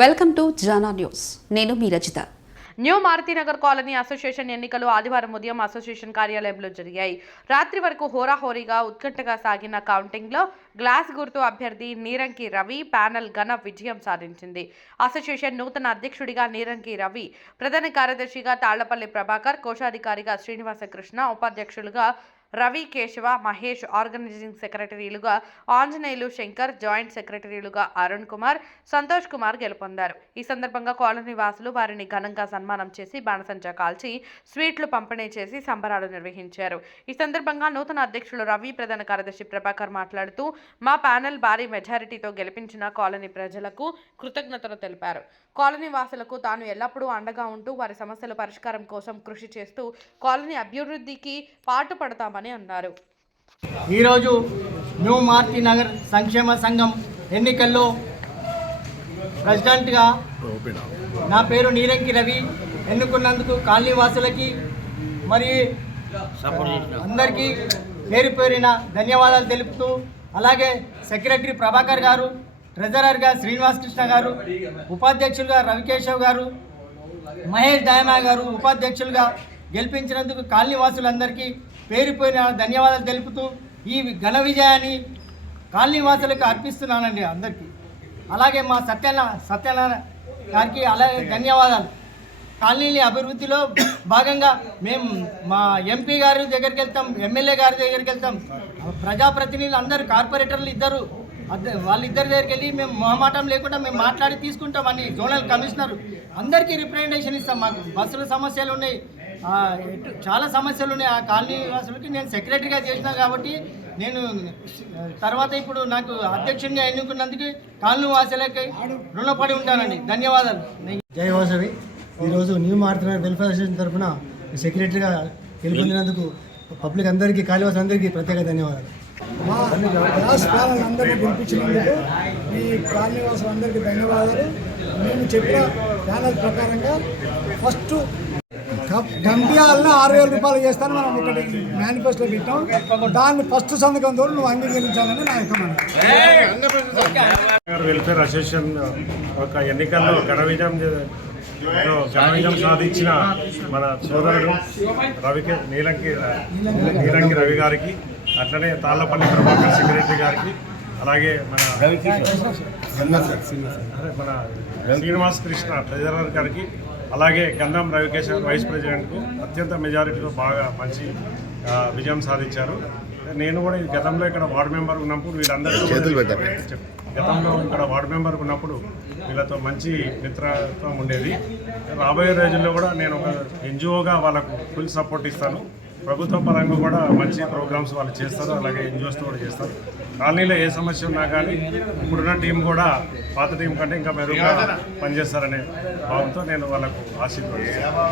Welcome to Jana news. నేను మీ Rachita. New Marutinagar colony association ఎన్నికలు ఆదివారం ఉదయం అసోసియేషన్ కార్యాలయంలో జరిగాయి. రాత్రి వరకు హోరాహోరీగా ఉత్కంఠగా సాగిన కౌంటింగ్లో గ్లాస్ గుర్తు అభ్యర్థి నీరంకి రవి ప్యానెల్ ఘన విజయం సాధించింది. అసోసియేషన్ నూతన అధ్యక్షుడిగా నీరంకి రవి ప్రధాన కార్యదర్శిగా తాళ్ళపల్లి ప్రభాకర్ కోశాధికారిగా శ్రీనివాస కృష్ణ ఉపాధ్యక్షులుగా రవి కేశవ మహేష్ ఆర్గనైజింగ్ సెక్రటరీలుగా ఆంజనేయులు శంకర్ జాయింట్ సెక్రటరీలుగా అరుణ్ కుమార్ సంతోష్ కుమార్ గెలుపొందారు. ఈ సందర్భంగా కాలనీ వాసులు వారిని ఘనంగా సన్మానం చేసి బాణసంచా కాల్చి స్వీట్లు పంపిణీ చేసి సంబరాలు నిర్వహించారు. ఈ సందర్భంగా నూతన అధ్యక్షులు రవి ప్రధాన కార్యదర్శి ప్రభాకర్ మాట్లాడుతూ మా ప్యానెల్ భారీ మెజారిటీతో గెలిపించిన కాలనీ ప్రజలకు కృతజ్ఞతలు తెలిపారు. కాలనీ వాసులకు తాను ఎల్లప్పుడూ అండగా ఉంటూ వారి సమస్యల పరిష్కారం కోసం కృషి చేస్తూ కాలనీ అభివృద్ధికి పాటుపడతామని అన్నారు. ఈరోజు న్యూ మార్తి నగర్ సంక్షేమ సంఘం ఎన్నికల్లో ప్రెసిడెంట్గా నా పేరు నీరంకి రవి. ఎన్నుకున్నందుకు కాలనీ వాసులకి మరి అందరికీ పేరు పేరిన ధన్యవాదాలు తెలుపుతూ అలాగే సెక్రటరీ ప్రభాకర్ గారు ట్రెజరర్గా శ్రీనివాస్ కృష్ణ గారు ఉపాధ్యక్షులుగా రవికేశవ్ గారు మహేష్ దయమా గారు ఉపాధ్యక్షులుగా గెలిపించినందుకు కాలనీవాసులందరికీ పేరుపోయిన ధన్యవాదాలు తెలుపుతూ ఈ ఘన విజయాన్ని కాలనీ వాసులకు అర్పిస్తున్నానండి అందరికీ. అలాగే మా సత్యనారాయణ సత్యనారాయణ గారికి అలాగే ధన్యవాదాలు. కాలనీ అభివృద్ధిలో భాగంగా మేము మా ఎంపీ గారి దగ్గరికి వెళ్తాం ఎమ్మెల్యే గారి దగ్గరికి వెళ్తాం. ప్రజాప్రతినిధులు అందరు కార్పొరేటర్లు ఇద్దరు వాళ్ళిద్దరి దగ్గరికి వెళ్ళి మేము మొహమాటం లేకుండా మేము మాట్లాడి తీసుకుంటాం అని జోనల్ కమిషనర్. అందరికీ రిప్రజెంటేషన్ ఇస్తాం. మాకు బస్సుల సమస్యలు ఉన్నాయి చాలా సమస్యలు ఉన్నాయి. ఆ కాలనీ వాసులకి నేను సెక్రటరీగా చేసిన కాబట్టి నేను తర్వాత ఇప్పుడు నాకు అధ్యక్షుడిగా ఎన్నుకున్నందుకు కాలనీ వాసులకి రుణపడి ఉంటానండి. ధన్యవాదాలు. జై వాసవి. ఈరోజు న్యూ మారుతున్న వెల్ఫేర్ అసోసియేషన్ తరఫున సెక్రటరీగా గెలుపొందినందుకు పబ్లిక్ అందరికీ కాళీవాస్ అందరికీ ప్రత్యేక ధన్యవాదాలు. మా క్లాస్ అందరినీ గెలిపించినందుకు మీ అందరికీ ధన్యవాదాలు. మేము చెప్పిన ప్యానల్ ప్రకారంగా ఫస్ట్ గంటియాలని ఆరు వేల రూపాయలు చేస్తాను. మనం ఒకటి మేనిఫెస్టో పెట్టాం. దాన్ని ఫస్ట్ సంతకం ద్వారా నువ్వు అంగీకరించాలని నా యొక్క వెల్ఫేర్ అసోసియేషన్ ఒక ఎన్నికల్లో ఘన విజయం ఘన విజయం సాధించిన మన సోదరుడు రవికి నీలంకి నీలంకి రవి గారికి అట్లనే తాళ్ళపల్లి ప్రభాకర్ సెక్రటరీ గారికి అలాగే మన మన శ్రీనివాస్ కృష్ణ ట్రెజరర్ గారికి అలాగే గంధం రవికేశ్వర్ వైస్ ప్రెసిడెంట్కు అత్యంత మెజారిటీతో బాగా మంచి విజయం సాధించారు. నేను కూడా గతంలో ఇక్కడ వార్డు మెంబర్ ఉన్నప్పుడు వీళ్ళందరూ గతంలో ఇక్కడ వార్డు మెంబర్ ఉన్నప్పుడు వీళ్ళతో మంచి మిత్రత్వం ఉండేది. రాబోయే రోజుల్లో కూడా నేను ఒక ఎన్జిఓగా వాళ్ళకు ఫుల్ సపోర్ట్ ఇస్తాను. ప్రభుత్వ పరంగా కూడా మంచి ప్రోగ్రామ్స్ వాళ్ళు చేస్తారు. అలాగే ఎన్జిఓస్తో కూడా చేస్తారు. కాలనీలో ఏ సమస్య ఉన్నా కానీ ఇప్పుడున్న టీం కూడా పాత టీం కంటే ఇంకా మెరుగ్గా పనిచేస్తారనే భావంతో నేను వాళ్ళకు ఆశీర్వదిస్తాను.